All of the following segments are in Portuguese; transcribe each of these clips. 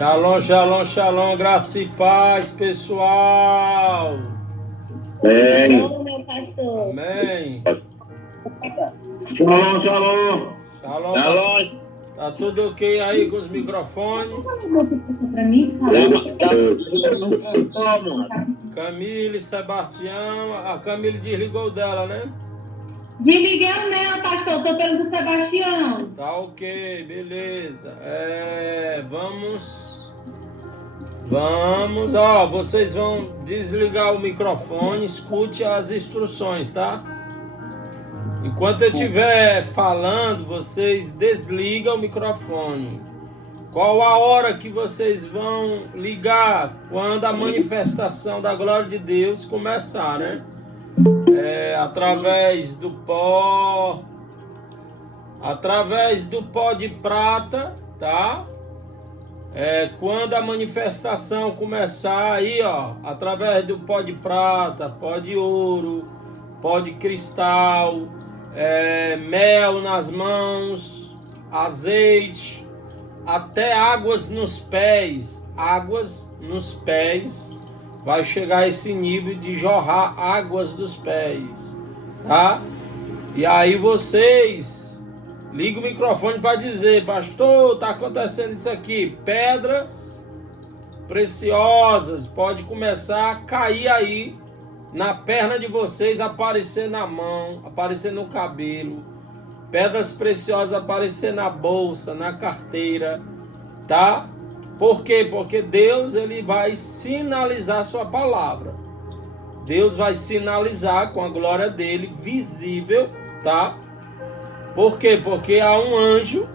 Shalom, shalom, shalom, graça e paz, pessoal. Amém. Alô, meu pastor. Amém. Shalom, shalom. Shalom, tá tudo ok aí com os microfones? Camille, Sebastião, a Camille desligou o dela, né? Desliguei o meu, pastor. Tô pelo do Sebastião. Tá ok, beleza. Vocês vão desligar o microfone, escute as instruções, tá? Enquanto eu estiver falando, vocês desligam o microfone. Qual a hora que vocês vão ligar? Quando a manifestação da glória de Deus começar, né? Através do pó de prata, tá? Quando a manifestação começar aí, ó, através do pó de prata, pó de ouro, pó de cristal, mel nas mãos, azeite, até águas nos pés, vai chegar a esse nível de jorrar águas dos pés, tá? E aí vocês liga o microfone para dizer: pastor, tá acontecendo isso aqui. Pedras preciosas pode começar a cair aí na perna de vocês, aparecer na mão, aparecer no cabelo. Pedras preciosas aparecer na bolsa, na carteira, tá? Por quê? Porque Deus, ele vai sinalizar a sua palavra. Deus vai sinalizar com a glória dele visível, tá? Por quê? Porque há um anjo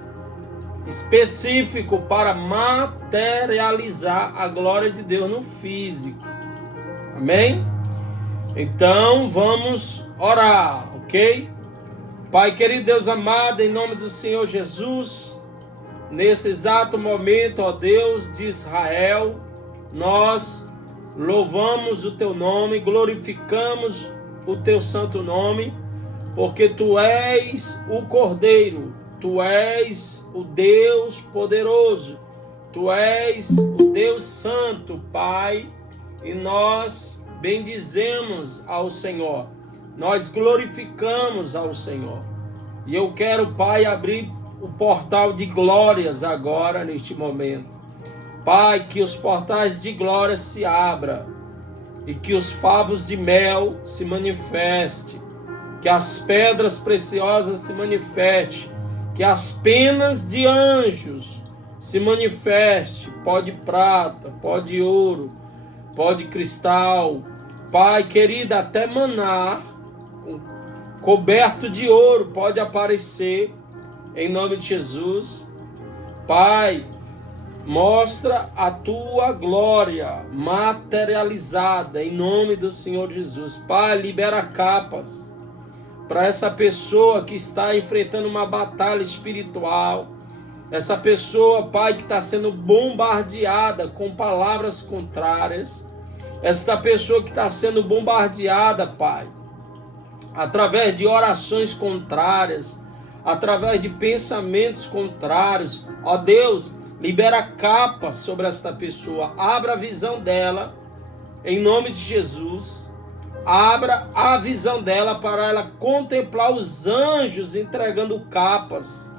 específico para materializar a glória de Deus no físico. Amém? Então vamos orar, ok? Pai querido, Deus amado, em nome do Senhor Jesus, nesse exato momento, ó Deus de Israel, nós louvamos o teu nome, glorificamos o teu santo nome, porque tu és o Cordeiro, tu és o Deus poderoso, tu és o Deus santo, Pai, e nós bendizemos ao Senhor, nós glorificamos ao Senhor. E eu quero, Pai, abrir o portal de glórias agora, neste momento. Pai, que os portais de glória se abram e que os favos de mel se manifestem, que as pedras preciosas se manifestem, que as penas de anjos se manifestem, pó de prata, pó de ouro, pó de cristal, Pai querido, até maná, coberto de ouro, pode aparecer, em nome de Jesus. Pai, mostra a tua glória materializada, em nome do Senhor Jesus. Pai, libera capas para essa pessoa que está enfrentando uma batalha espiritual, essa pessoa, Pai, que está sendo bombardeada com palavras contrárias, esta pessoa que está sendo bombardeada, Pai, através de orações contrárias, através de pensamentos contrários. Ó Deus, libera capas sobre esta pessoa, abra a visão dela, em nome de Jesus. Abra a visão dela para ela contemplar os anjos entregando capas.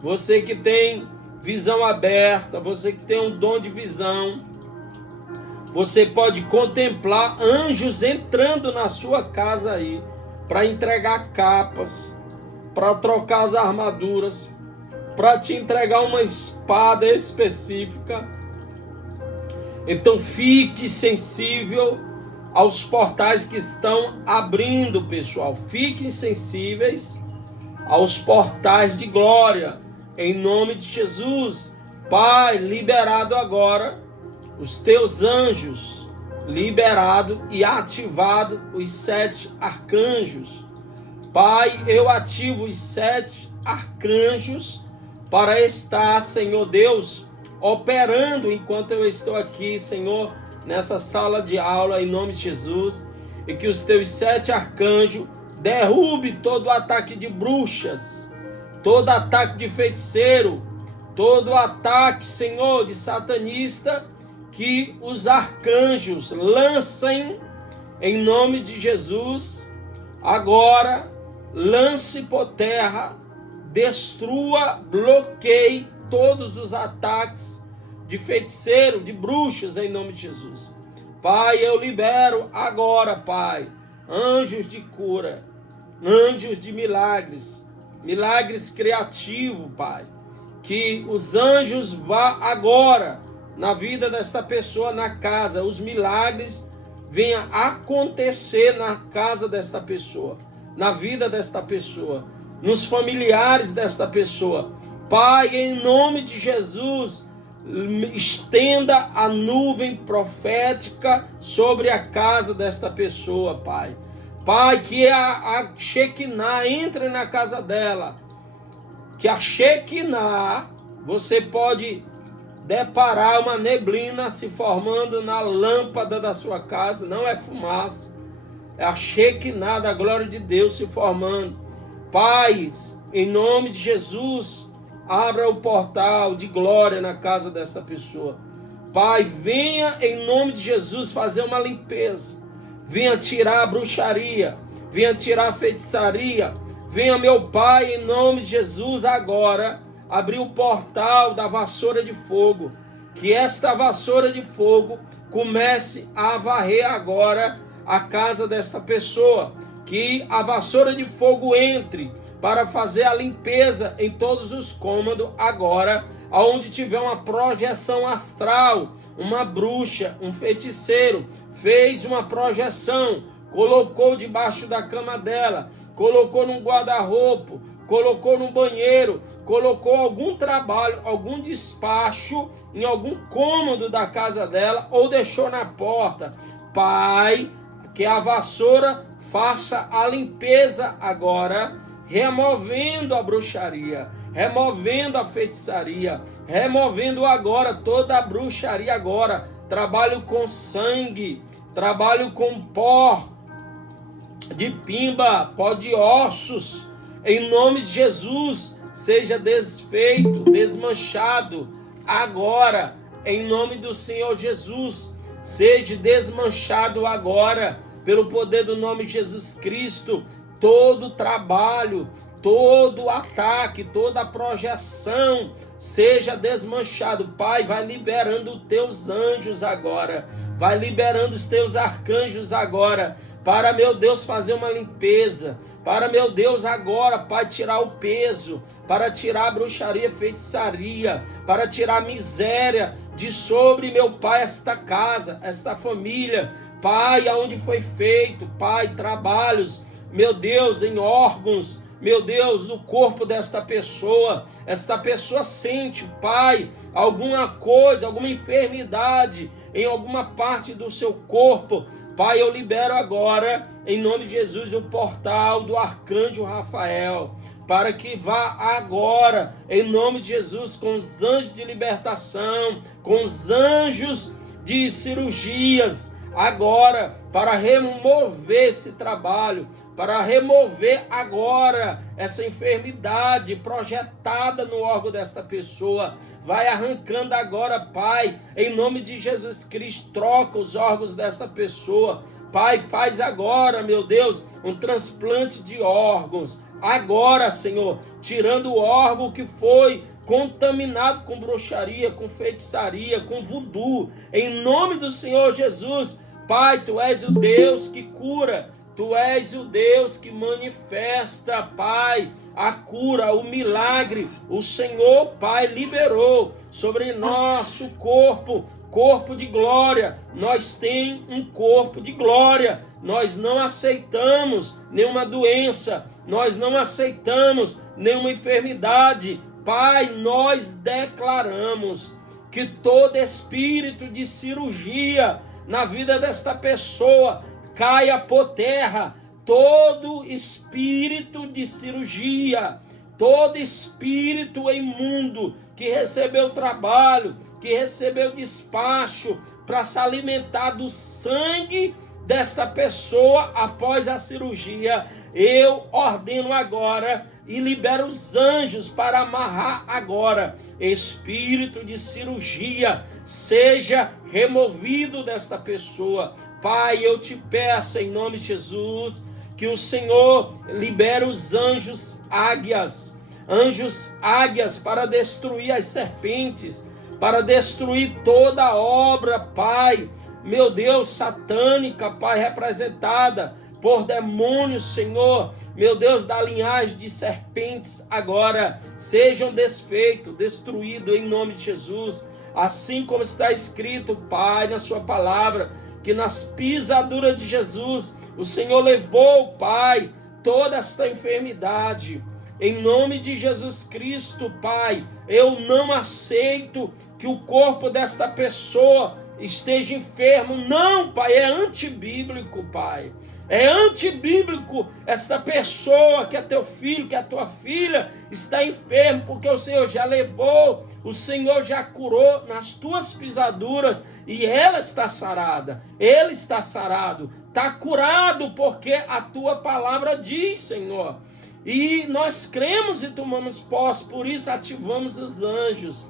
Você que tem visão aberta, você que tem um dom de visão, você pode contemplar anjos entrando na sua casa aí, para entregar capas, para trocar as armaduras, para te entregar uma espada específica. Então fique sensível aos portais que estão abrindo, pessoal. Fiquem sensíveis aos portais de glória, em nome de Jesus. Pai, liberado agora os teus anjos, liberado e ativado os 7 arcanjos. Pai, eu ativo os 7 arcanjos para estar, Senhor Deus, operando enquanto eu estou aqui, Senhor, nessa sala de aula, em nome de Jesus, e que os teus 7 arcanjos derrube todo ataque de bruxas, todo ataque de feiticeiro, todo ataque, Senhor, de satanista, que os arcanjos lancem em nome de Jesus. Agora, lance por terra, destrua, bloqueie todos os ataques de feiticeiro, de bruxos, em nome de Jesus. Pai, eu libero agora, Pai, anjos de cura, anjos de milagres, milagres criativos, Pai. Que os anjos vá agora na vida desta pessoa, na casa, os milagres venham acontecer na casa desta pessoa, na vida desta pessoa, nos familiares desta pessoa. Pai, em nome de Jesus, estenda a nuvem profética sobre a casa desta pessoa, Pai. Pai, que a Shekinah entre na casa dela, que a Shekinah, você pode deparar uma neblina se formando na lâmpada da sua casa, não é fumaça, é a Shekinah da glória de Deus se formando. Pai, em nome de Jesus, abra o portal de glória na casa desta pessoa. Pai, venha em nome de Jesus fazer uma limpeza, venha tirar a bruxaria, venha tirar a feitiçaria, venha, meu Pai, em nome de Jesus, agora, abrir o portal da vassoura de fogo, que esta vassoura de fogo comece a varrer agora a casa desta pessoa, que a vassoura de fogo entre para fazer a limpeza em todos os cômodos agora, aonde tiver uma projeção astral, uma bruxa, um feiticeiro, fez uma projeção, colocou debaixo da cama dela, colocou num guarda-roupa, colocou no banheiro, colocou algum trabalho, algum despacho em algum cômodo da casa dela ou deixou na porta. Pai, que a vassoura faça a limpeza agora, removendo a bruxaria, removendo a feitiçaria, removendo agora toda a bruxaria agora. Trabalho com sangue, trabalho com pó de pimba, pó de ossos, em nome de Jesus, seja desfeito, desmanchado agora, em nome do Senhor Jesus, seja desmanchado agora, pelo poder do nome de Jesus Cristo, todo trabalho, todo ataque, toda projeção, seja desmanchado. Pai, vai liberando os teus anjos agora, vai liberando os teus arcanjos agora, para, meu Deus, fazer uma limpeza, para, meu Deus, agora, Pai, tirar o peso, para tirar a bruxaria, feitiçaria, para tirar a miséria de sobre, meu Pai, esta casa, esta família, Pai, aonde foi feito, Pai, trabalhos, meu Deus, em órgãos, meu Deus, no corpo desta pessoa, esta pessoa sente, Pai, alguma coisa, alguma enfermidade em alguma parte do seu corpo. Pai, eu libero agora, em nome de Jesus, o portal do arcanjo Rafael, para que vá agora, em nome de Jesus, com os anjos de libertação, com os anjos de cirurgias, agora, para remover esse trabalho, para remover agora essa enfermidade projetada no órgão desta pessoa. Vai arrancando agora, Pai, em nome de Jesus Cristo, troca os órgãos desta pessoa. Pai, faz agora, meu Deus, um transplante de órgãos. Agora, Senhor, tirando o órgão que foi contaminado com bruxaria, com feitiçaria, com voodoo, em nome do Senhor Jesus. Pai, Tu és o Deus que cura, Tu és o Deus que manifesta, Pai, a cura, o milagre. O Senhor, Pai, liberou sobre nosso corpo, corpo de glória. Nós temos um corpo de glória. Nós não aceitamos nenhuma doença, nós não aceitamos nenhuma enfermidade. Pai, nós declaramos que todo espírito de cirurgia na vida desta pessoa caia por terra. Todo espírito de cirurgia, todo espírito imundo que recebeu trabalho, que recebeu despacho para se alimentar do sangue desta pessoa após a cirurgia. Eu ordeno agora e libero os anjos para amarrar agora. Espírito de cirurgia, seja removido desta pessoa. Pai, eu te peço em nome de Jesus, que o Senhor libere os anjos águias para destruir as serpentes, para destruir toda a obra, Pai, meu Deus, satânica, Pai, representada por demônios, Senhor, meu Deus, da linhagem de serpentes, agora sejam desfeitos, destruídos em nome de Jesus, assim como está escrito, Pai, na sua palavra, que nas pisaduras de Jesus, o Senhor levou, Pai, toda esta enfermidade. Em nome de Jesus Cristo, Pai, eu não aceito que o corpo desta pessoa esteja enfermo. Não, Pai, é antibíblico, Pai. É antibíblico esta pessoa que é teu filho, que é tua filha, está enfermo, porque o Senhor já levou, o Senhor já curou nas tuas pisaduras e ela está sarada, ele está sarado, está curado, porque a tua palavra diz, Senhor. E nós cremos e tomamos posse, por isso ativamos os anjos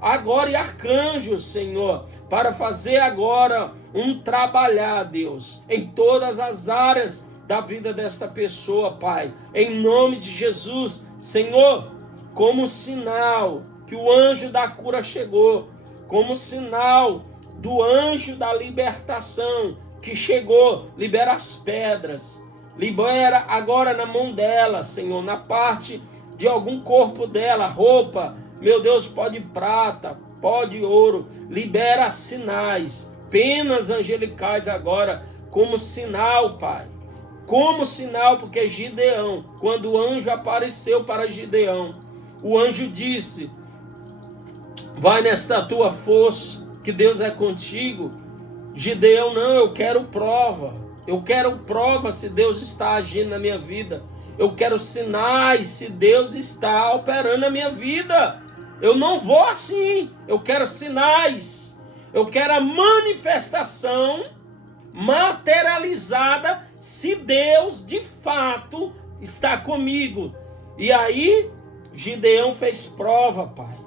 agora e arcanjos, Senhor, para fazer agora um trabalhar, Deus, em todas as áreas da vida desta pessoa, Pai, em nome de Jesus, Senhor, como sinal que o anjo da cura chegou, como sinal do anjo da libertação que chegou, libera as pedras, libera agora na mão dela, Senhor, na parte de algum corpo dela, roupa, meu Deus, pó de prata, pó de ouro, libera sinais, penas angelicais agora, como sinal, Pai. Como sinal, porque Gideão, quando o anjo apareceu para Gideão, o anjo disse, vai nesta tua força, que Deus é contigo. Gideão, não, eu quero prova se Deus está agindo na minha vida. Eu quero sinais se Deus está operando na minha vida. Eu não vou assim, eu quero sinais, eu quero a manifestação materializada se Deus de fato está comigo. E aí Gideão fez prova, Pai.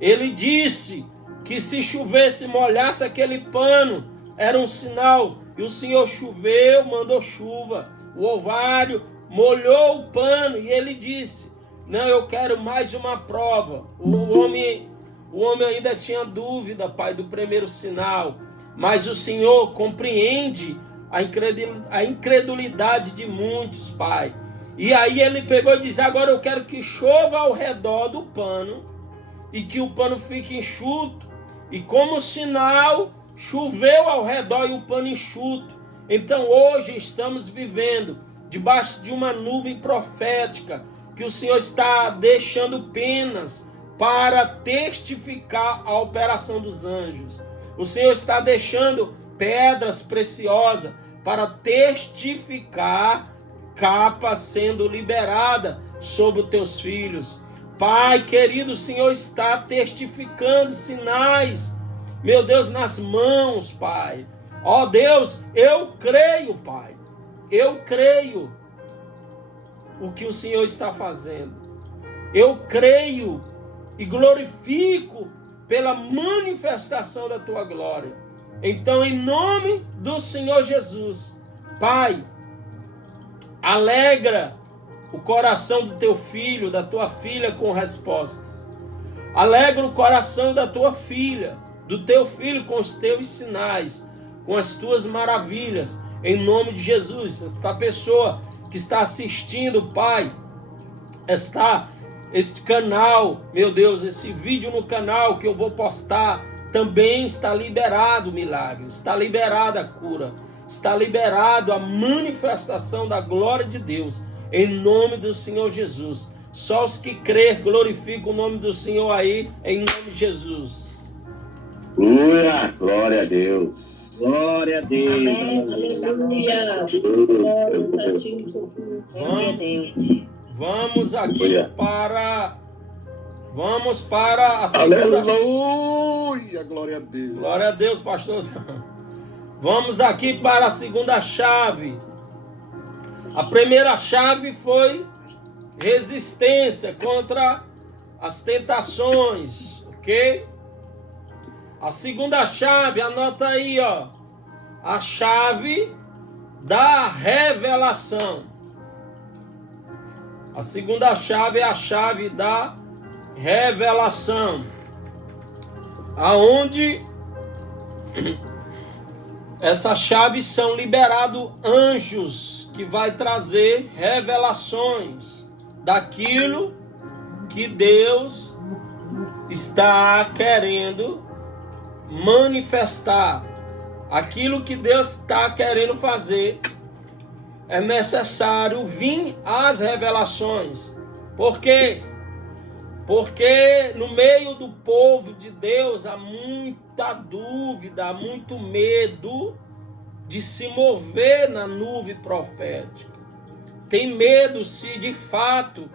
Ele disse que se chovesse, molhasse aquele pano, era um sinal. E o Senhor choveu, mandou chuva, o orvalho molhou o pano e ele disse, não, eu quero mais uma prova. O homem ainda tinha dúvida, Pai, do primeiro sinal. Mas o Senhor compreende a incredulidade de muitos, Pai. E aí ele pegou e disse, agora eu quero que chova ao redor do pano e que o pano fique enxuto. E como sinal, choveu ao redor e o pano enxuto. Então hoje estamos vivendo debaixo de uma nuvem profética, que o Senhor está deixando penas para testificar a operação dos anjos. O Senhor está deixando pedras preciosas para testificar capa sendo liberada sobre os teus filhos. Pai querido, o Senhor está testificando sinais, meu Deus, nas mãos, Pai. Ó Deus, eu creio, Pai. Eu creio o que o Senhor está fazendo. Eu creio e glorifico pela manifestação da tua glória. Então, em nome do Senhor Jesus, Pai, alegra o coração do teu filho, da tua filha com respostas. Alegra o coração da tua filha, do teu filho com os teus sinais, com as tuas maravilhas. Em nome de Jesus, esta pessoa que está assistindo, Pai, este canal, meu Deus, esse vídeo no canal que eu vou postar, também está liberado o milagre, está liberada a cura, está liberado a manifestação da glória de Deus, em nome do Senhor Jesus. Só os que crer glorificam o nome do Senhor aí, em nome de Jesus. Glória a Deus. Glória a Deus. Vamos aqui para a segunda. Aleluia, glória a Deus. Glória a Deus, pastor. Vamos aqui para a segunda chave. A primeira chave foi resistência contra as tentações, ok? A segunda chave, anota aí, ó. A chave da revelação. A segunda chave é a chave da revelação. Aonde essas chaves são liberados anjos que vai trazer revelações daquilo que Deus está querendo manifestar. Aquilo que Deus está querendo fazer, é necessário vir as revelações. Por quê? Porque no meio do povo de Deus há muita dúvida, há muito medo de se mover na nuvem profética. Tem medo se de fato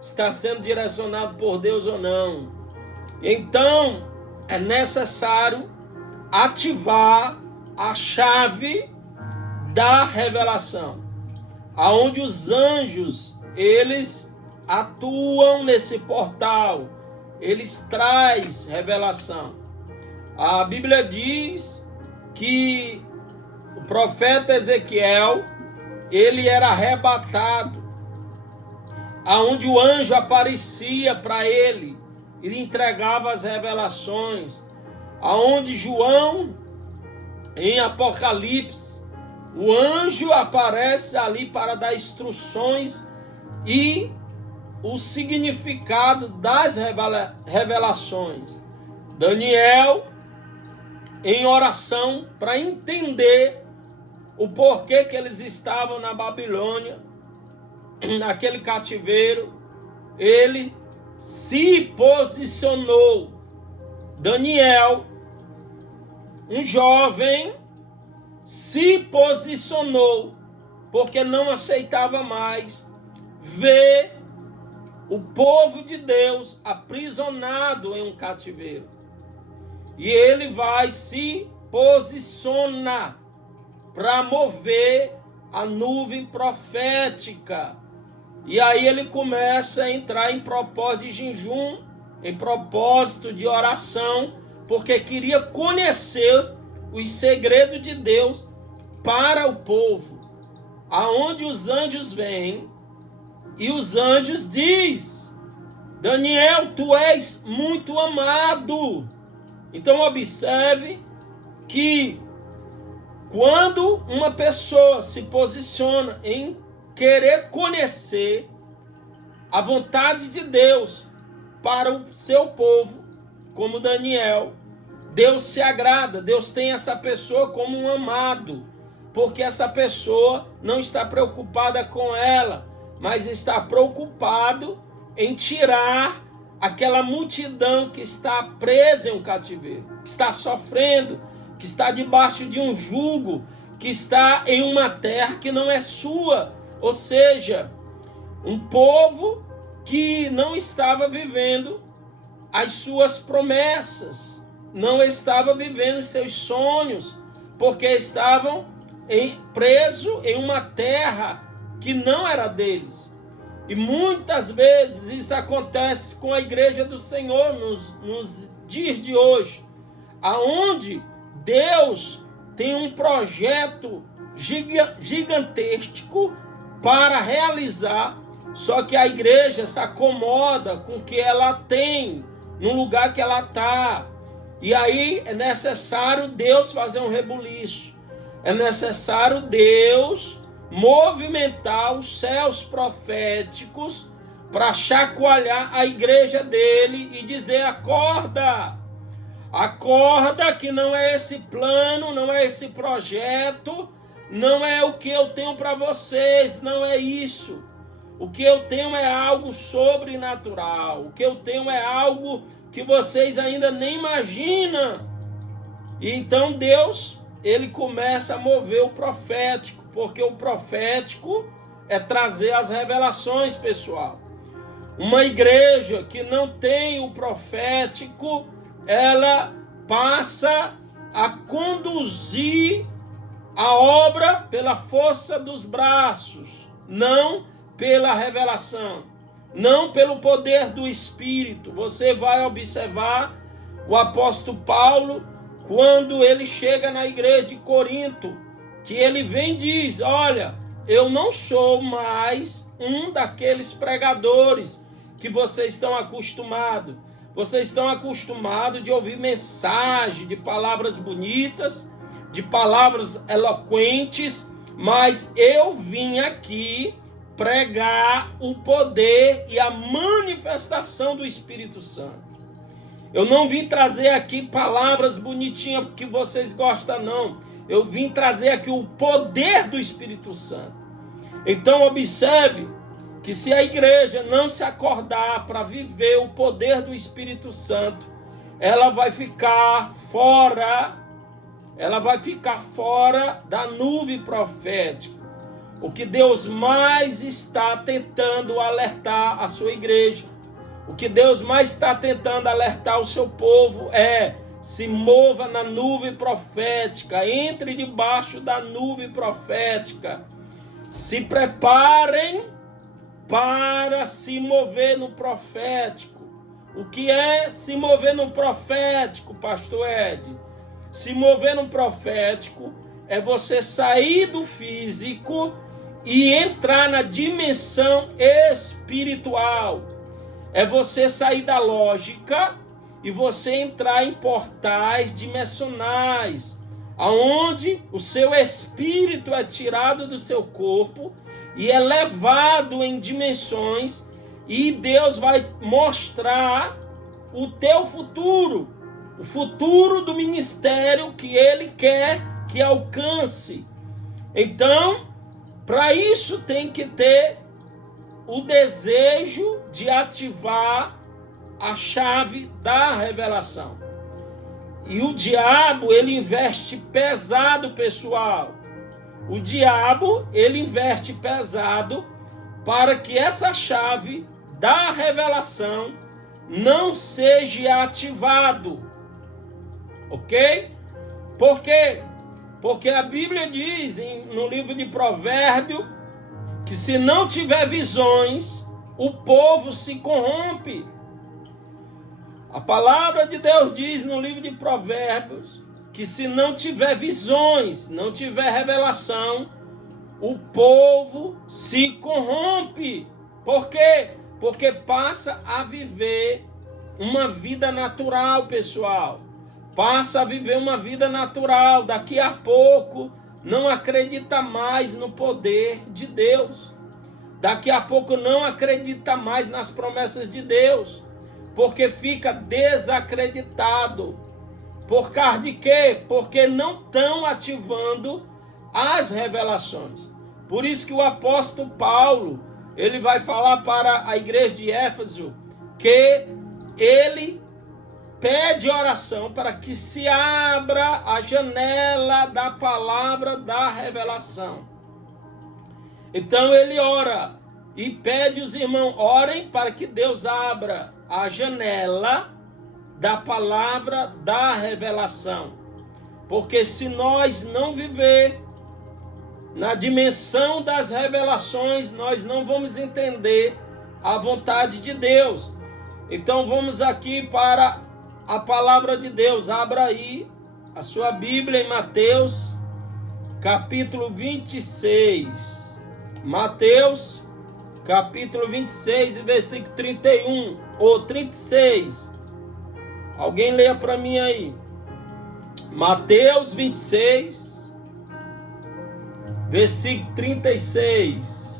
está sendo direcionado por Deus ou não. Então é necessário ativar a chave da revelação, aonde os anjos, eles atuam nesse portal, eles trazem revelação. A Bíblia diz que o profeta Ezequiel, ele era arrebatado, aonde o anjo aparecia para ele, ele entregava as revelações, aonde João, em Apocalipse, o anjo aparece ali para dar instruções e o significado das revelações. Daniel, em oração, para entender o porquê que eles estavam na Babilônia, naquele cativeiro, ele se posicionou. Daniel, um jovem, se posicionou, porque não aceitava mais ver o povo de Deus aprisionado em um cativeiro. E ele vai se posicionar para mover a nuvem profética. E aí ele começa a entrar em propósito de jejum, em propósito de oração, porque queria conhecer os segredos de Deus para o povo. Aonde os anjos vêm, e os anjos diz: Daniel, tu és muito amado. Então observe que quando uma pessoa se posiciona em querer conhecer a vontade de Deus para o seu povo, como Daniel, Deus se agrada, Deus tem essa pessoa como um amado, porque essa pessoa não está preocupada com ela, mas está preocupado em tirar aquela multidão que está presa em um cativeiro, que está sofrendo, que está debaixo de um jugo, que está em uma terra que não é sua, ou seja, um povo que não estava vivendo as suas promessas, não estava vivendo os seus sonhos, porque estavam presos em uma terra que não era deles. E muitas vezes isso acontece com a igreja do Senhor nos dias de hoje, aonde Deus tem um projeto gigantesco para realizar, só que a igreja se acomoda com o que ela tem, no lugar que ela está. E aí é necessário Deus fazer um rebuliço, é necessário Deus movimentar os céus proféticos para chacoalhar a igreja dele e dizer: acorda, acorda, que não é esse plano, não é esse projeto, não é o que eu tenho para vocês, não é isso. O que eu tenho é algo sobrenatural, o que eu tenho é algo que vocês ainda nem imaginam. E então Deus, ele começa a mover o profético, porque o profético é trazer as revelações, pessoal. Uma igreja que não tem o profético, ela passa a conduzir a obra pela força dos braços, não pela revelação, não pelo poder do Espírito. Você vai observar o apóstolo Paulo, quando ele chega na igreja de Corinto, que ele vem e diz: olha, eu não sou mais um daqueles pregadores que vocês estão acostumados. Vocês estão acostumados de ouvir mensagem, de palavras bonitas, de palavras eloquentes, mas eu vim aqui pregar o poder e a manifestação do Espírito Santo. Eu não vim trazer aqui palavras bonitinhas que vocês gostam, não. Eu vim trazer aqui o poder do Espírito Santo. Então observe que se a igreja não se acordar para viver o poder do Espírito Santo, ela vai ficar fora da nuvem profética. O que Deus mais está tentando alertar a sua igreja, o que Deus mais está tentando alertar o seu povo é: se mova na nuvem profética, entre debaixo da nuvem profética, se preparem para se mover no profético. O que é se mover no profético, pastor Ed? Se mover no profético é você sair do físico e entrar na dimensão espiritual. É você sair da lógica e você entrar em portais dimensionais, aonde o seu espírito é tirado do seu corpo e é levado em dimensões, e Deus vai mostrar o teu futuro, o futuro do ministério que Ele quer que alcance. Então, para isso tem que ter o desejo de ativar a chave da revelação. E o diabo, ele investe pesado, pessoal. O diabo, ele investe pesado para que essa chave da revelação não seja ativado. Ok? Por quê? Porque a Bíblia diz no livro de Provérbios que se não tiver visões, o povo se corrompe. A palavra de Deus diz no livro de Provérbios que se não tiver visões, não tiver revelação, o povo se corrompe. Por quê? Porque passa a viver uma vida natural, pessoal. Passa a viver uma vida natural. Daqui a pouco não acredita mais no poder de Deus. Daqui a pouco não acredita mais nas promessas de Deus. Porque fica desacreditado. Por causa de quê? Porque não estão ativando as revelações. Por isso que o apóstolo Paulo, ele vai falar para a igreja de Éfeso que ele pede oração para que se abra a janela da palavra da revelação. Então ele ora e pede os irmãos, orem para que Deus abra a janela da palavra da revelação. Porque se nós não viver na dimensão das revelações, nós não vamos entender a vontade de Deus. Então vamos aqui para a palavra de Deus. Abra aí a sua Bíblia em Mateus, capítulo 26. Mateus, capítulo 26, versículo 31 ou 36. Alguém leia para mim aí. Mateus 26, versículo 36.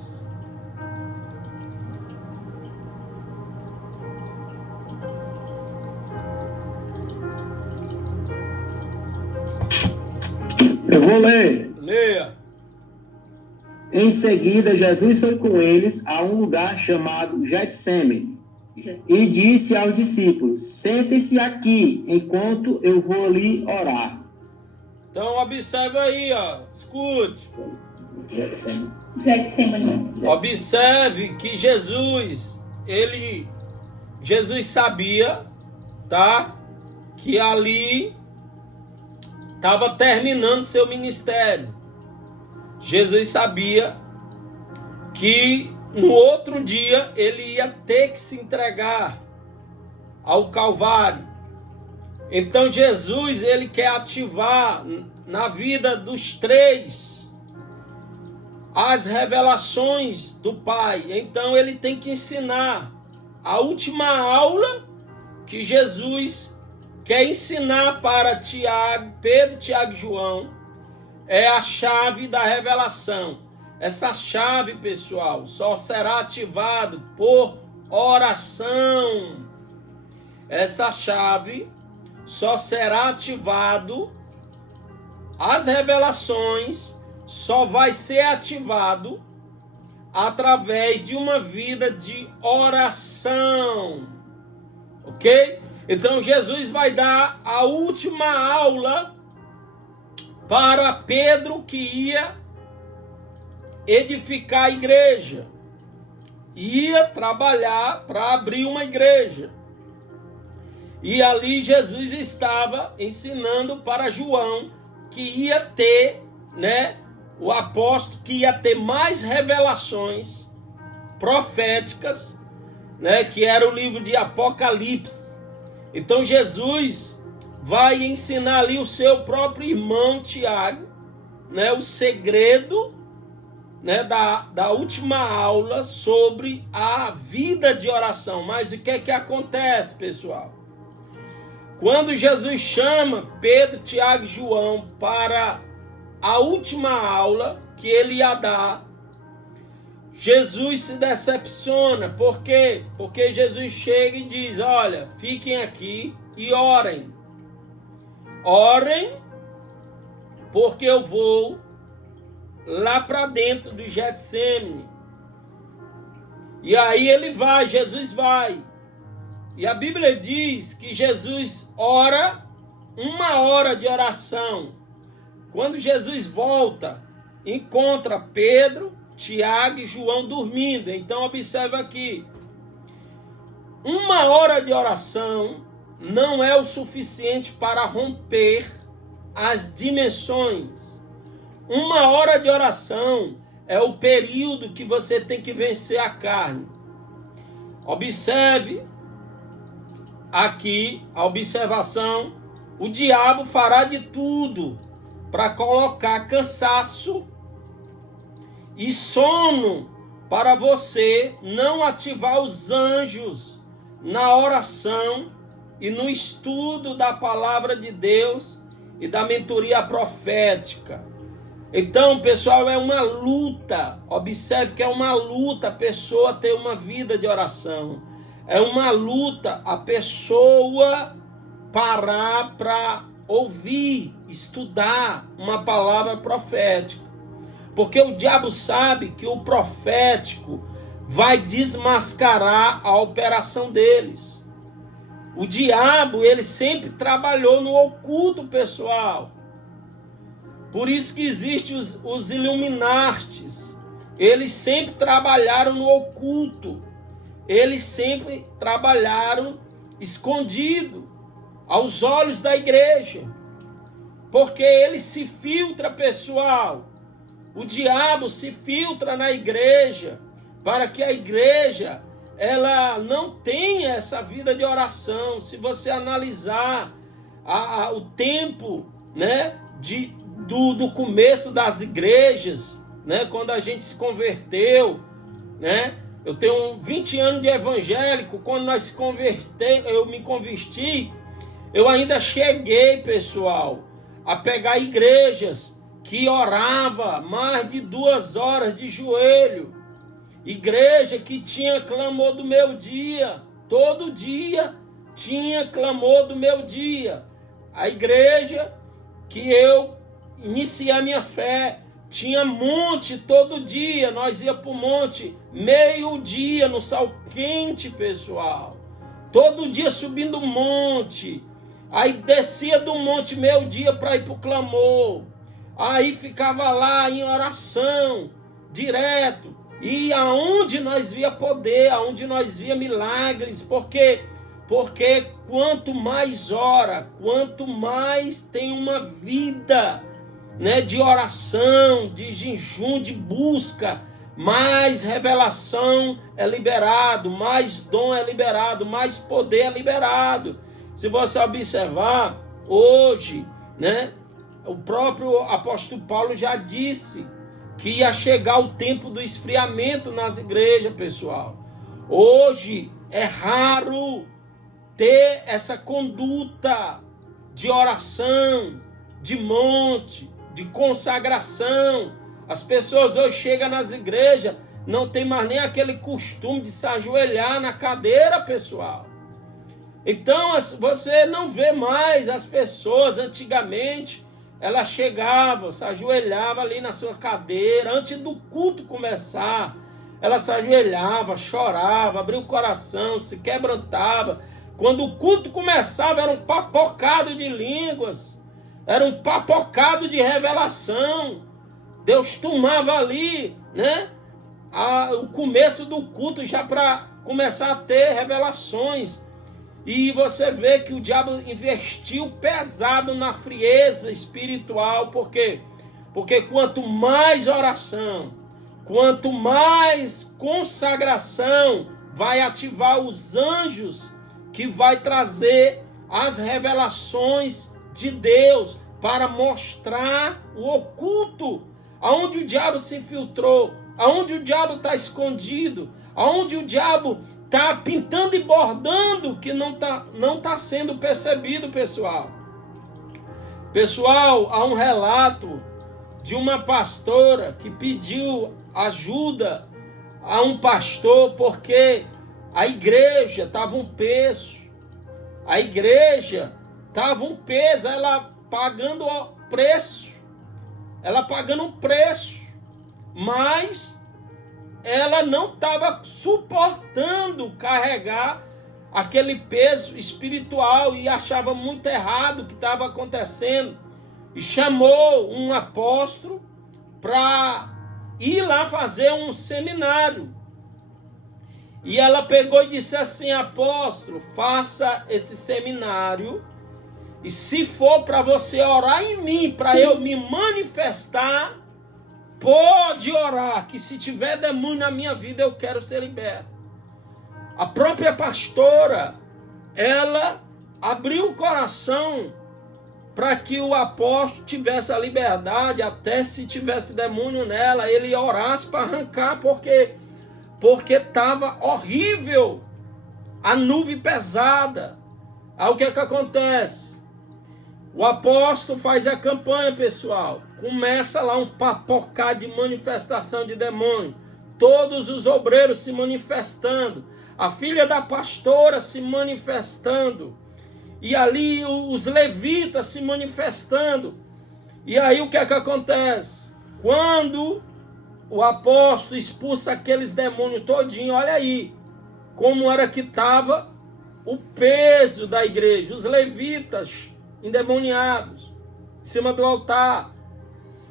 Eu vou ler. Leia. Em seguida, Jesus foi com eles a um lugar chamado Getsêmani e disse aos discípulos: sentem-se aqui, enquanto eu vou ali orar. Então observe aí, ó. Escute. Getsemane. Observe que Jesus sabia, tá? Que ali estava terminando seu ministério. Jesus sabia que no outro dia ele ia ter que se entregar ao Calvário. Então Jesus, ele quer ativar na vida dos três as revelações do Pai. Então ele tem que ensinar. A última aula que Jesus quer ensinar para Pedro, Tiago e João é a chave da revelação. Essa chave, pessoal, só será ativada por oração. Essa chave só será ativado, as revelações só vai ser ativado através de uma vida de oração. Ok? Então Jesus vai dar a última aula para Pedro, que ia edificar a igreja, ia trabalhar para abrir uma igreja. E ali Jesus estava ensinando para João, que ia ter, o apóstolo que ia ter mais revelações proféticas, que era o livro de Apocalipse. Então Jesus vai ensinar ali o seu próprio irmão Tiago, o segredo, da última aula sobre a vida de oração. Mas o que é que acontece, pessoal? Quando Jesus chama Pedro, Tiago e João para a última aula que ele ia dar, Jesus se decepciona. Por quê? Porque Jesus chega e diz: olha, fiquem aqui e orem. Orem, porque eu vou lá para dentro do Getsêmani. E aí Jesus vai. E a Bíblia diz que Jesus ora 1 hora de oração. Quando Jesus volta, encontra Pedro, Tiago e João dormindo. Então observa aqui. 1 hora de oração não é o suficiente para romper as dimensões. 1 hora de oração é o período que você tem que vencer a carne. Observe aqui a observação. O diabo fará de tudo para colocar cansaço e sono para você não ativar os anjos na oração e no estudo da palavra de Deus e da mentoria profética. Então, pessoal, é uma luta. Observe que é uma luta a pessoa ter uma vida de oração. É uma luta a pessoa parar para ouvir, estudar uma palavra profética. Porque o diabo sabe que o profético vai desmascarar a operação deles. O diabo, ele sempre trabalhou no oculto, pessoal. Por isso que existem os Illuminates. Eles sempre trabalharam no oculto. Eles sempre trabalharam escondido aos olhos da igreja. Porque ele se filtra, pessoal. O diabo se filtra na igreja para que a igreja ela não tenha essa vida de oração. Se você analisar o tempo, do começo das igrejas, quando a gente se converteu, eu tenho 20 anos de evangélico. Quando eu me converti, eu ainda cheguei, pessoal, a pegar igrejas que orava mais de 2 horas de joelho. Igreja que tinha clamor do meu dia. Todo dia tinha clamor do meu dia. A igreja que eu iniciei a minha fé tinha monte todo dia. Nós ia para o monte meio-dia no sol quente, pessoal. Todo dia subindo o monte. Aí descia do monte meio-dia para ir para o clamor. Aí ficava lá em oração, direto. E aonde nós via poder, aonde nós via milagres. Por quê? Porque quanto mais ora, quanto mais tem uma vida né, de oração, de jejum, de busca, mais revelação é liberado, mais dom é liberado, mais poder é liberado. Se você observar, hoje, né, o próprio apóstolo Paulo já disse que ia chegar o tempo do esfriamento nas igrejas, pessoal. Hoje é raro ter essa conduta de oração, de monte, de consagração. As pessoas hoje chegam nas igrejas, não tem mais nem aquele costume de se ajoelhar na cadeira, pessoal. Então você não vê mais as pessoas. Antigamente ela chegava, se ajoelhava ali na sua cadeira, antes do culto começar, ela se ajoelhava, chorava, abria o coração, se quebrantava. Quando o culto começava, era um papocado de línguas, era um papocado de revelação. Deus tomava ali, né, o começo do culto já para começar a ter revelações. E você vê que o diabo investiu pesado na frieza espiritual. Por quê? Porque quanto mais oração, quanto mais consagração, vai ativar os anjos que vai trazer as revelações de Deus para mostrar o oculto, aonde o diabo se infiltrou, aonde o diabo está escondido, aonde o diabo está pintando e bordando, que não tá sendo percebido, pessoal. Pessoal, há um relato de uma pastora que pediu ajuda a um pastor porque a igreja estava um peso. A igreja estava um peso, ela pagando o preço. Ela pagando um preço. Mas ela não estava suportando carregar aquele peso espiritual e achava muito errado o que estava acontecendo. E chamou um apóstolo para ir lá fazer um seminário. E ela pegou e disse assim: apóstolo, faça esse seminário, e se for para você orar em mim, para eu me manifestar, pode orar, que se tiver demônio na minha vida, eu quero ser liberto. A própria pastora, ela abriu o coração para que o apóstolo tivesse a liberdade, até se tivesse demônio nela, ele orasse para arrancar, porque estava horrível, a nuvem pesada. Aí o que acontece? O apóstolo faz a campanha, pessoal. Começa lá um papocado de manifestação de demônio. Todos os obreiros se manifestando. A filha da pastora se manifestando. E ali os levitas se manifestando. E aí o que acontece? Quando o apóstolo expulsa aqueles demônios todinho, olha aí como era que estava o peso da igreja. Os levitas endemoniados em cima do altar,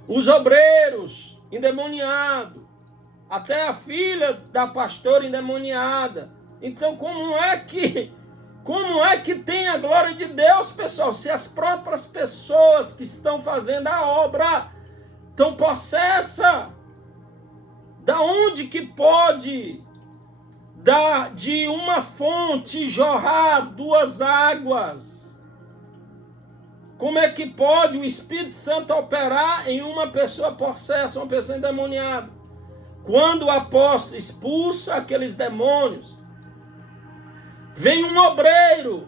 os obreiros endemoniados, até a filha da pastora endemoniada. Então como é que tem a glória de Deus, pessoal, se as próprias pessoas que estão fazendo a obra estão possessas? Da onde que pode de uma fonte jorrar duas águas? Como é que pode o Espírito Santo operar em uma pessoa possessa, uma pessoa endemoniada? Quando o apóstolo expulsa aqueles demônios, vem um obreiro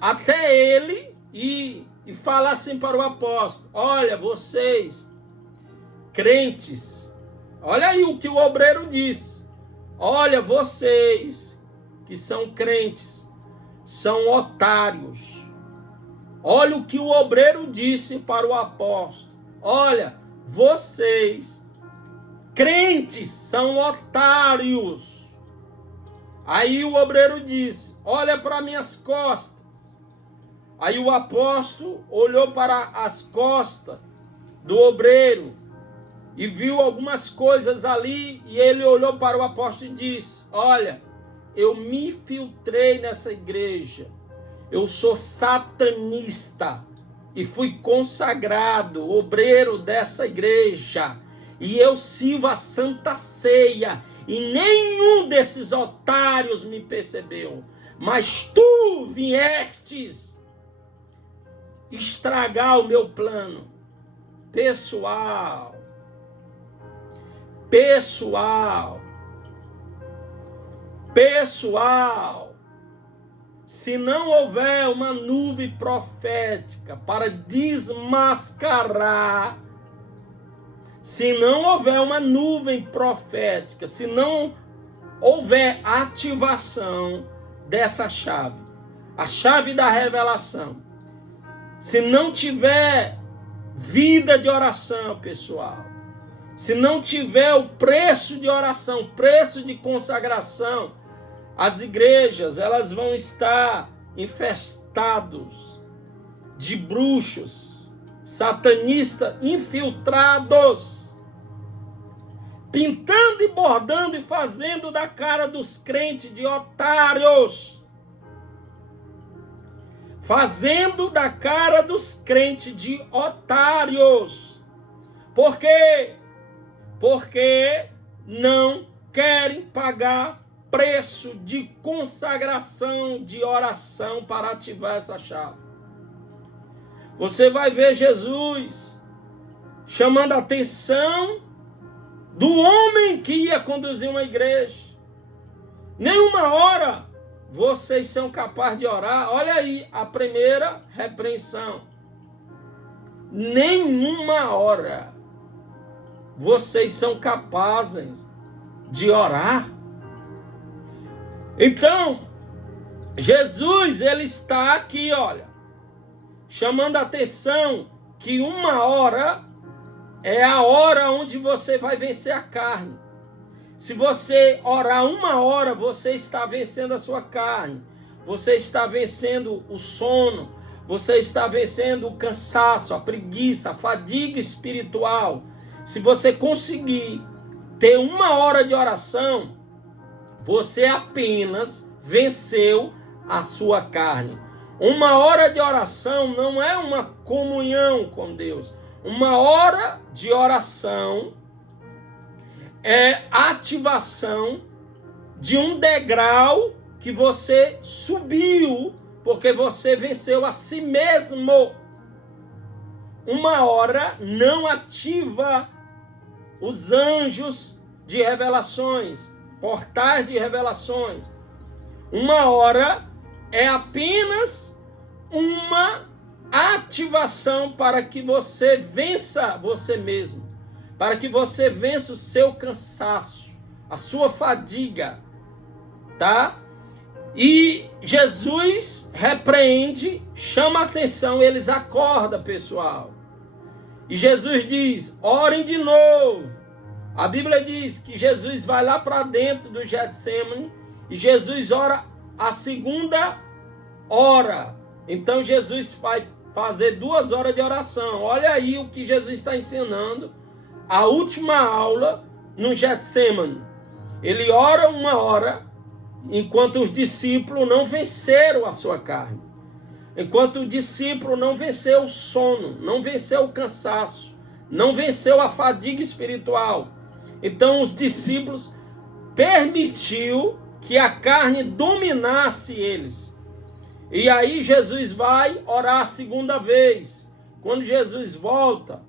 até ele e fala assim para o apóstolo: olha, vocês, crentes, olha aí o que o obreiro diz. Olha, vocês que são crentes, são otários. Olha o que o obreiro disse para o apóstolo. Olha, vocês, crentes, são otários. Aí o obreiro disse: olha para minhas costas. Aí o apóstolo olhou para as costas do obreiro e viu algumas coisas ali, e ele olhou para o apóstolo e disse: olha, eu me infiltrei nessa igreja, eu sou satanista, e fui consagrado, obreiro dessa igreja, e eu sirvo a Santa Ceia, e nenhum desses otários me percebeu, mas tu viestes estragar o meu plano. Pessoal, se não houver uma nuvem profética para desmascarar, se não houver uma nuvem profética, se não houver ativação dessa chave, a chave da revelação, se não tiver vida de oração, pessoal, se não tiver o preço de oração, preço de consagração, as igrejas, elas vão estar infestados de bruxos, satanistas infiltrados, pintando e bordando e fazendo da cara dos crentes de otários. Fazendo da cara dos crentes de otários. Por quê? Porque não querem pagar preço de consagração, de oração para ativar essa chave. Você vai ver Jesus chamando a atenção do homem que ia conduzir uma igreja. Nenhuma hora vocês são capazes de orar. Olha aí a primeira repreensão. Nenhuma hora vocês são capazes de orar. Então, Jesus, ele está aqui, olha, chamando a atenção que uma hora é a hora onde você vai vencer a carne. Se você orar uma hora, você está vencendo a sua carne. Você está vencendo o sono. Você está vencendo o cansaço, a preguiça, a fadiga espiritual. Se você conseguir ter uma hora de oração, você apenas venceu a sua carne. Uma hora de oração não é uma comunhão com Deus. Uma hora de oração é ativação de um degrau que você subiu, porque você venceu a si mesmo. Uma hora não ativa os anjos de revelações, portais de revelações. Uma hora é apenas uma ativação para que você vença você mesmo, para que você vença o seu cansaço, a sua fadiga, tá? E Jesus repreende, chama a atenção, eles acordam, pessoal. E Jesus diz, orem de novo. A Bíblia diz que Jesus vai lá para dentro do Getsemane e Jesus ora a segunda hora. Então Jesus vai fazer 2 horas de oração. Olha aí o que Jesus está ensinando. A última aula no Getsemane. Ele ora 1 hora, enquanto os discípulos não venceram a sua carne. Enquanto o discípulo não venceu o sono, não venceu o cansaço, não venceu a fadiga espiritual. Então os discípulos permitiu que a carne dominasse eles. E aí Jesus vai orar a segunda vez. Quando Jesus volta,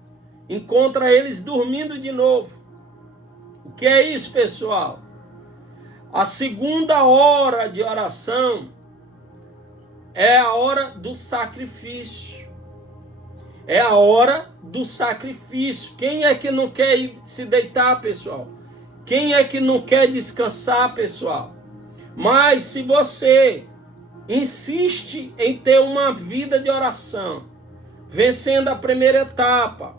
encontra eles dormindo de novo. O que é isso, pessoal? A segunda hora de oração é a hora do sacrifício. É a hora do sacrifício. Quem é que não quer ir se deitar, pessoal? Quem é que não quer descansar, pessoal? Mas se você insiste em ter uma vida de oração, vencendo a primeira etapa,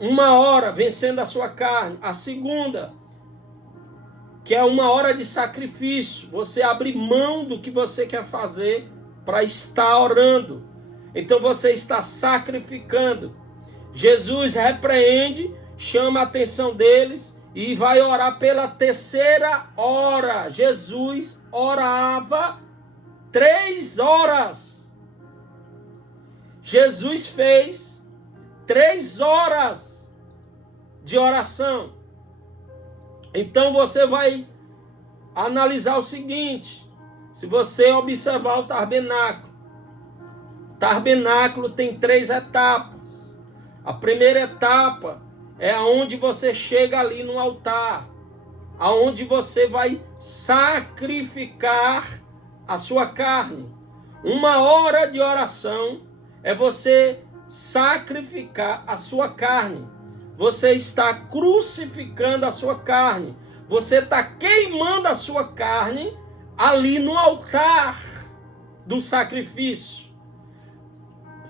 1 hora vencendo a sua carne, a segunda, que é 1 hora de sacrifício, você abre mão do que você quer fazer para estar orando. Então você está sacrificando. Jesus repreende, chama a atenção deles e vai orar pela 3ª hora. Jesus orava 3 horas. Jesus fez 3 horas de oração. Então você vai analisar o seguinte: se você observar o tabernáculo tem 3 etapas. A primeira etapa é aonde você chega ali no altar, aonde você vai sacrificar a sua carne. 1 hora de oração é você sacrificar a sua carne. Você está crucificando a sua carne. Você está queimando a sua carne ali no altar do sacrifício.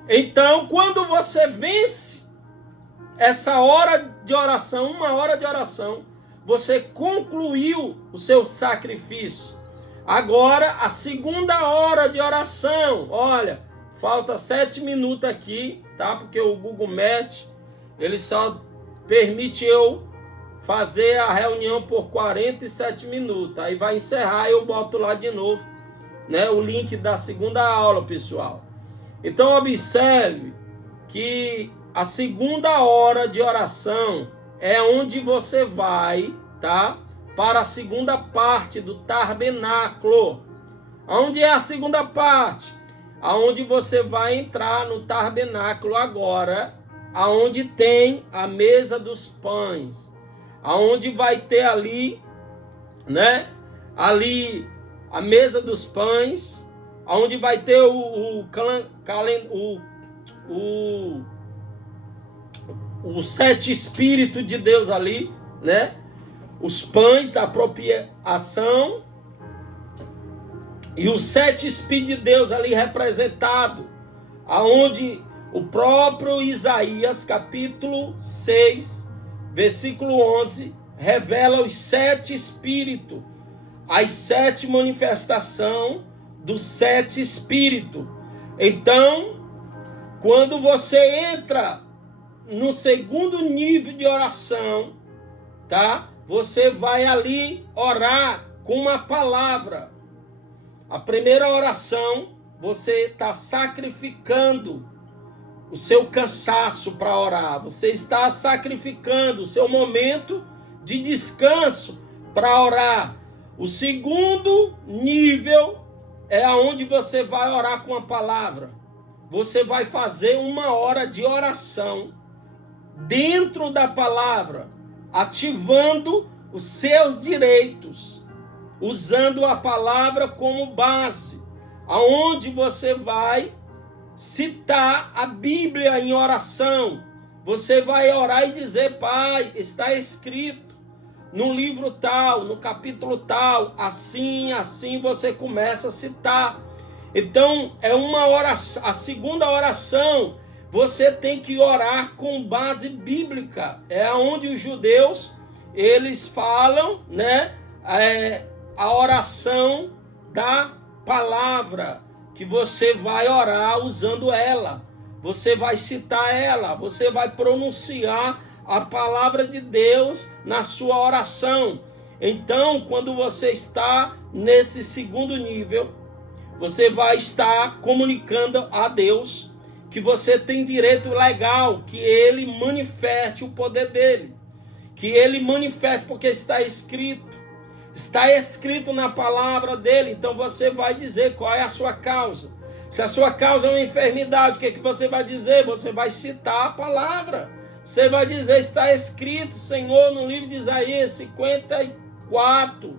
Então, quando você vence essa hora de oração, 1 hora de oração, você concluiu o seu sacrifício. Agora, a segunda hora de oração, olha, falta 7 minutos aqui, tá? Porque o Google Meet, ele só permite eu fazer a reunião por 47 minutos. Aí vai encerrar e eu boto lá de novo, né, o link da segunda aula, pessoal. Então, observe que a segunda hora de oração é onde você vai, tá? Para a segunda parte do tabernáculo. Onde é a segunda parte? Aonde você vai entrar no tabernáculo agora, aonde tem a mesa dos pães, aonde vai ter ali, né? Ali a mesa dos pães, aonde vai ter os 7 Espíritos de Deus ali, né? Os pães da apropriação e os 7 Espíritos de Deus ali representados, aonde o próprio Isaías, capítulo 6, versículo 11, revela os 7 Espíritos, as 7 manifestações dos 7 Espíritos. Então, quando você entra no segundo nível de oração, tá? Você vai ali orar com uma palavra. A primeira oração, você está sacrificando o seu cansaço para orar. Você está sacrificando o seu momento de descanso para orar. O segundo nível é aonde você vai orar com a palavra. Você vai fazer 1 hora de oração dentro da palavra, ativando os seus direitos, usando a palavra como base, aonde você vai citar a Bíblia em oração. Você vai orar e dizer: Pai, está escrito no livro tal, no capítulo tal, assim você começa a citar. Então, é uma oração. A segunda oração, você tem que orar com base bíblica. É onde os judeus, eles falam, né? A oração da palavra, que você vai orar usando ela. Você vai citar ela, você vai pronunciar a palavra de Deus na sua oração. Então, quando você está nesse segundo nível, você vai estar comunicando a Deus que você tem direito legal, que ele manifeste o poder dele, que ele manifeste, porque está escrito na palavra dele. Então você vai dizer qual é a sua causa. Se a sua causa é uma enfermidade, o que você vai dizer? Você vai citar a palavra. Você vai dizer: está escrito, Senhor, no livro de Isaías 54,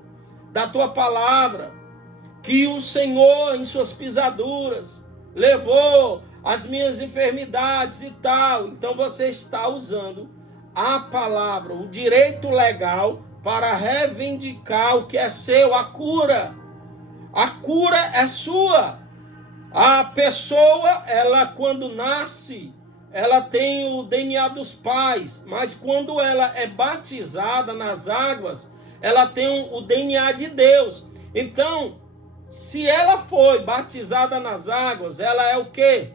da tua palavra, que o Senhor em suas pisaduras levou as minhas enfermidades e tal. Então você está usando a palavra, o direito legal, para reivindicar o que é seu, a cura. A cura é sua. A pessoa, ela quando nasce, ela tem o DNA dos pais, mas quando ela é batizada nas águas, ela tem o DNA de Deus. Então, se ela foi batizada nas águas, ela é o quê?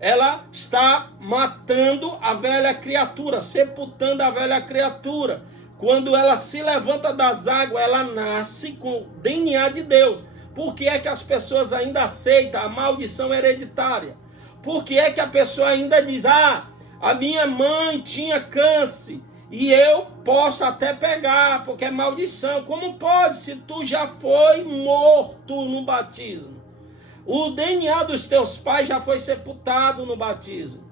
Ela está matando a velha criatura, sepultando a velha criatura. Quando ela se levanta das águas, ela nasce com o DNA de Deus. Por que é que as pessoas ainda aceitam a maldição hereditária? Por que é que a pessoa ainda diz, a minha mãe tinha câncer e eu posso até pegar, porque é maldição? Como pode, se tu já foi morto no batismo? O DNA dos teus pais já foi sepultado no batismo.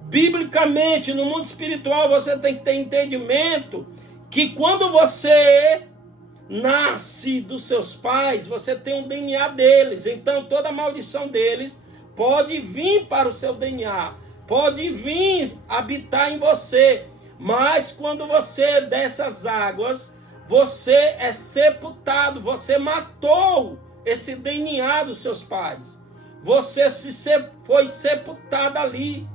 Biblicamente, no mundo espiritual, você tem que ter entendimento que quando você nasce dos seus pais, você tem um DNA deles. Então, toda maldição deles pode vir para o seu DNA, pode vir habitar em você. Mas quando você dessas águas, você é sepultado, você matou esse DNA dos seus pais. Você foi sepultado ali.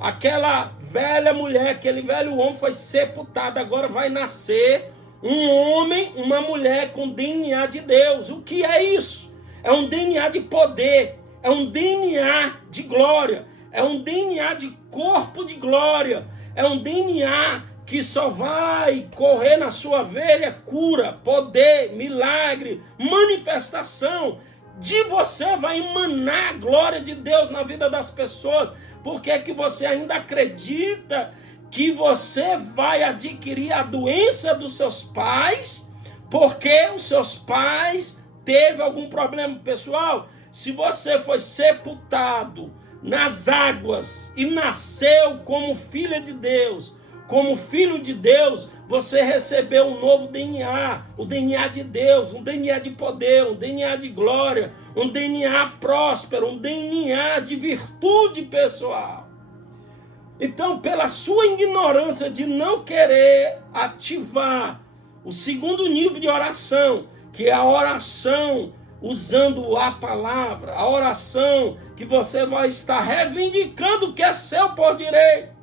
Aquela velha mulher, aquele velho homem foi sepultado. Agora vai nascer um homem, uma mulher com DNA de Deus. O que é isso? É um DNA de poder, é um DNA de glória, é um DNA de corpo de glória, é um DNA que só vai correr na sua veia cura, poder, milagre, manifestação. De você vai emanar a glória de Deus na vida das pessoas. Por que é que você ainda acredita que você vai adquirir a doença dos seus pais? Porque os seus pais teve algum problema pessoal? Se você foi sepultado nas águas e nasceu como filha de Deus, como filho de Deus, você recebeu um novo DNA, o DNA de Deus, um DNA de poder, um DNA de glória, um DNA próspero, um DNA de virtude pessoal. Então, pela sua ignorância de não querer ativar o segundo nível de oração, que é a oração usando a palavra, a oração que você vai estar reivindicando o que é seu por direito.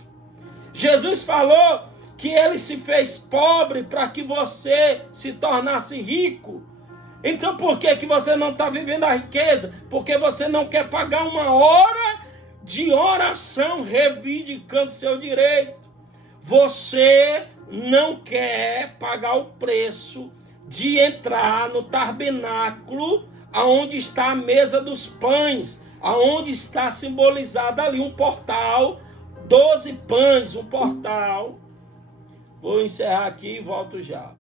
Jesus falou que ele se fez pobre para que você se tornasse rico. Então por que você não está vivendo a riqueza? Porque você não quer pagar uma hora de oração reivindicando seu direito. Você não quer pagar o preço de entrar no tabernáculo aonde está a mesa dos pães, aonde está simbolizado ali um portal, 12 pães, um portal. Vou encerrar aqui e volto já.